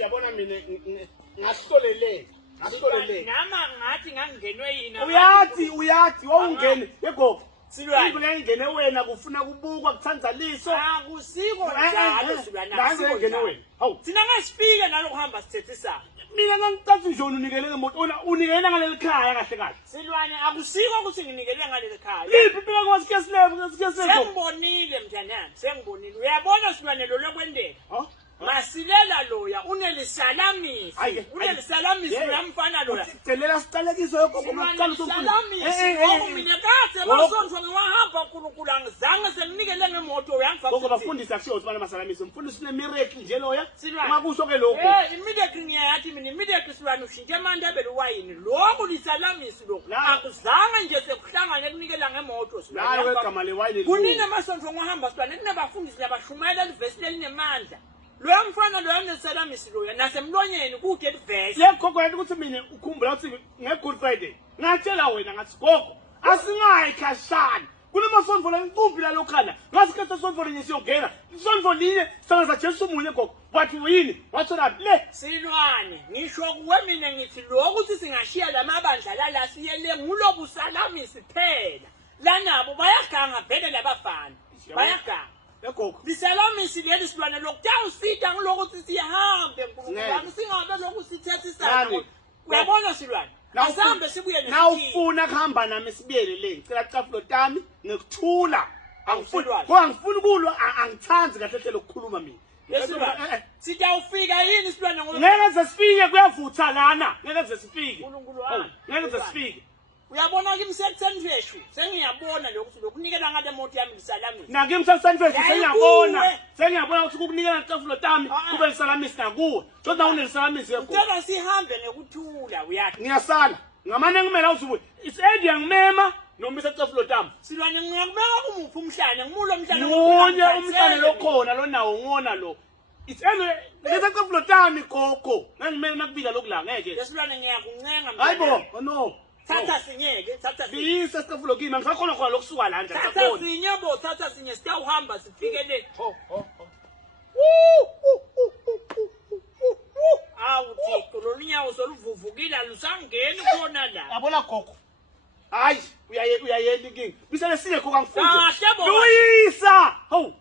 yabona mina ngasolele nama ngathi ngangenwe yina uyathi wawungene yego silwane ngene wena kufuna kubukwa kuthanzaliso akusiko njalo silwana ngene wena hawu thina ngasifika nalo kuhamba sithethisa mina ngangicatha njoni unikele ngemoto unikela ngaleli khaya kahle kahle silwane akusiko ukuthi nginikele ngaleli khaya liphi phela kwasike silebo sengibonile mntanami sengibonile uyabona silwane lo lokwendeka masilela loya unelisalamisi uyamfana loya celela siqalekiso yokho ngokuqala mina kade basonto ngiwahamba uNkulunkulu angizange senginikele ngemoto uyangifaka ngoba bafundisa kusho ukuthi bana masalamisi umfundisi une miracle nje loya ungakusho ke lokho immediately ngiyathi mina immediately silwane ushintshe amandla abele wayini lokho lisalamisi lokho akuzange nje sekuhlangane kunikela ngemoto silwane kwegama lewayini kunini amasonto ngihamba silwane kunabafundisi labashumayela livesi linemandla lo mfana lo yanesalamisi lo nasemlonyeni kude livesi yekho yathi ukuthi mina ukhumbula ukuthi ngeGood Friday ngatshela wena ngathi gogo asingayi khashana kunemasonto lencumbi la lokhana ngasikhethe sonto linye siyongena isonto linye sangaza Jesu munye gogo wathi yini wathola le silwane ngisho kuwe mina ngithi lo ukuthi singashiya lamabandla la siyele ngulobu salamisi phela lanabo bayaganga vele labafana bayaganga Lekoko lisalamisi leli silwane lokuthawu sida ngilokuthi sihambe nkulunkulu singabe lokhu sithethisana uyabona silwane asambe sibuye na ufuna kuhamba nami sibiyele le ngicela cafulo tami ngikuthula angifuni kulwa angithanzi kahle hle lokukhuluma mina yesilwane sitawufika yini silwane ngoba ngeke sesifike kuyavutha lana ngeke sesifike uNkulunkulu ngeke sesifike uyabona kimi sekuseniveshu sengiyabona lokuthi lokunikela ngale moto yami lisalamisi na kimi sekuseniveshu sengiyabona ukuthi ukunikela cafulo tami kube lisalamisi nakuwe kodwa unelisalamisi yekho ucela sihambe ngekuthula uyathi ngiyasala ngamane ngimela uzubuye isedi ngimema noma isecafulo tami silwane ngiyakubeka kumuphi umhlane ngimulo umhlane munye umhlane lokhona lo nawo ngona lo isedi ngesecafulo tami gogo ngangimela nakubika lokula ngeke yesilwane ngiyakuncenga hayibo no thatha sinyeke thatha biyisa sikafulo kimi ngisakhona khona lokusuka la nje thatha sinye bo thatha sinye sitawuhamba sifike le awu Thixo lolunyawo soluvuvukile lusangeni khona la yabona gogo hayi uyayeli inkingi bisele singekho kangifuni kahle bo Luyisa hawu